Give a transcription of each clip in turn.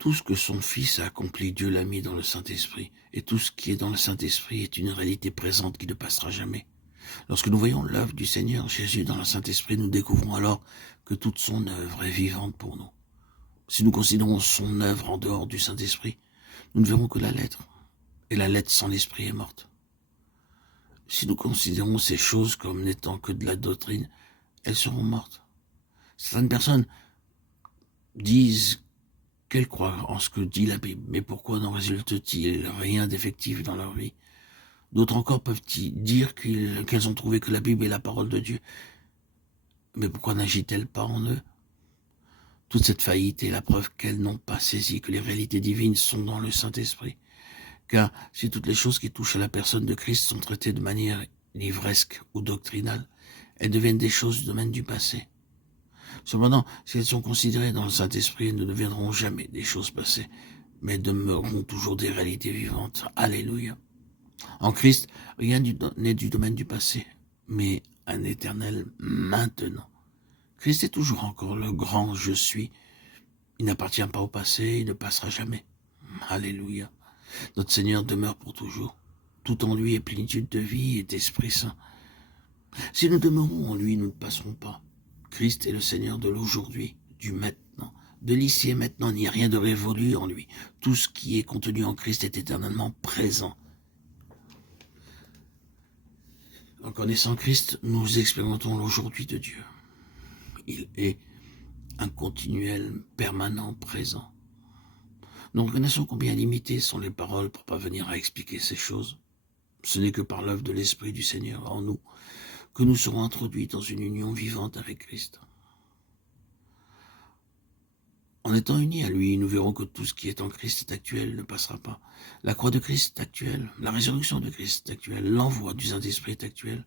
tout ce que son Fils a accompli, Dieu l'a mis dans le Saint-Esprit. Et tout ce qui est dans le Saint-Esprit est une réalité présente qui ne passera jamais. Lorsque nous voyons l'œuvre du Seigneur Jésus dans le Saint-Esprit, nous découvrons alors que toute son œuvre est vivante pour nous. Si nous considérons son œuvre en dehors du Saint-Esprit, nous ne verrons que la lettre. Et la lettre sans l'Esprit est morte. Si nous considérons ces choses comme n'étant que de la doctrine, elles seront mortes. Certaines personnes disent qu'elles croient en ce que dit la Bible, mais pourquoi n'en résulte-t-il rien d'effectif dans leur vie? D'autres encore peuvent dire qu'elles ont trouvé que la Bible est la parole de Dieu. Mais pourquoi n'agit-elle pas en eux? Toute cette faillite est la preuve qu'elles n'ont pas saisi que les réalités divines sont dans le Saint-Esprit. Car si toutes les choses qui touchent à la personne de Christ sont traitées de manière livresque ou doctrinale, elles deviennent des choses du domaine du passé. Cependant, si elles sont considérées dans le Saint-Esprit, elles ne deviendront jamais des choses passées, mais demeureront toujours des réalités vivantes. Alléluia. En Christ, rien n'est du domaine du passé, mais un éternel maintenant. Christ est toujours encore le grand je suis. Il n'appartient pas au passé, il ne passera jamais. Alléluia. Notre Seigneur demeure pour toujours. Tout en lui est plénitude de vie et d'Esprit Saint. Si nous demeurons en lui, nous ne passerons pas. Christ est le Seigneur de l'aujourd'hui, du maintenant. De l'ici et maintenant, il n'y a rien de révolu en lui. Tout ce qui est contenu en Christ est éternellement présent. En connaissant Christ, nous expérimentons l'aujourd'hui de Dieu. Il est un continuel, permanent, présent. Nous reconnaissons combien limitées sont les paroles pour parvenir à expliquer ces choses. Ce n'est que par l'œuvre de l'Esprit du Seigneur en nous que nous serons introduits dans une union vivante avec Christ. En étant unis à lui, nous verrons que tout ce qui est en Christ est actuel, ne passera pas. La croix de Christ est actuelle, la résurrection de Christ est actuelle, l'envoi du Saint-Esprit est actuel.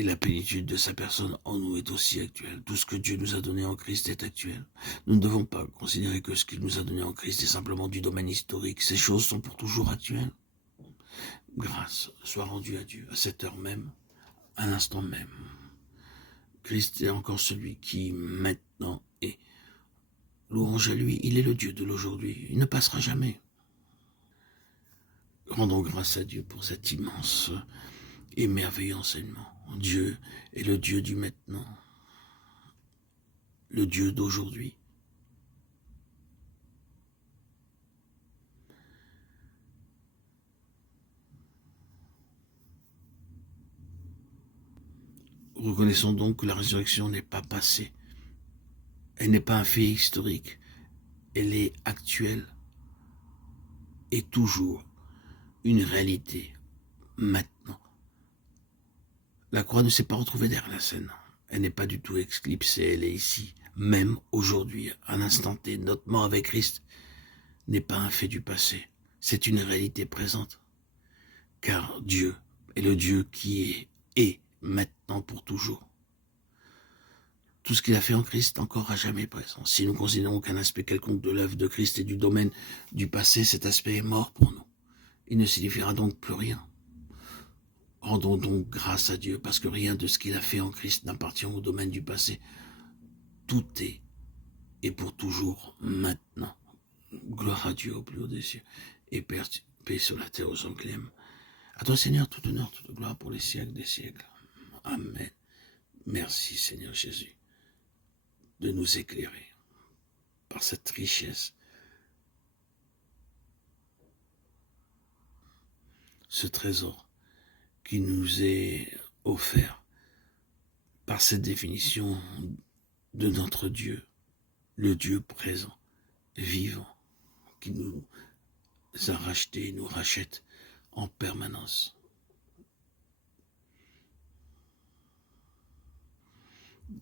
Et la plénitude de sa personne en nous est aussi actuelle. Tout ce que Dieu nous a donné en Christ est actuel. Nous ne devons pas considérer que ce qu'il nous a donné en Christ est simplement du domaine historique. Ces choses sont pour toujours actuelles. Grâce soit rendue à Dieu, à cette heure même, à l'instant même. Christ est encore celui qui maintenant est. Louange à lui, il est le Dieu de l'aujourd'hui. Il ne passera jamais. Rendons grâce à Dieu pour cet immense et merveilleux enseignement. Dieu est le Dieu du maintenant, le Dieu d'aujourd'hui. Reconnaissons donc que la résurrection n'est pas passée. Elle n'est pas un fait historique. Elle est actuelle et toujours une réalité maintenant. La croix ne s'est pas retrouvée derrière la scène. Elle n'est pas du tout éclipsée, elle est ici, même aujourd'hui, à l'instant T. Notre mort avec Christ n'est pas un fait du passé. C'est une réalité présente. Car Dieu est le Dieu qui est maintenant pour toujours. Tout ce qu'il a fait en Christ est encore à jamais présent. Si nous considérons qu'un aspect quelconque de l'œuvre de Christ est du domaine du passé, cet aspect est mort pour nous. Il ne signifiera donc plus rien. Rendons donc grâce à Dieu, parce que rien de ce qu'il a fait en Christ n'appartient au domaine du passé. Tout est, et pour toujours, maintenant. Gloire à Dieu au plus haut des cieux, et paix sur la terre aux hommes qu'il aime. À toi, Seigneur, tout honneur, toute gloire pour les siècles des siècles. Amen. Merci, Seigneur Jésus, de nous éclairer par cette richesse, ce trésor qui nous est offert par cette définition de notre Dieu, le Dieu présent, vivant, qui nous a rachetés, nous rachète en permanence.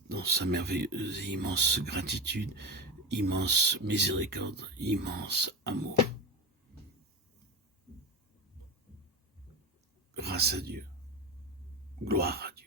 Dans sa merveilleuse et immense gratitude, immense miséricorde, immense amour. Grâce à Dieu. Gloire à Dieu.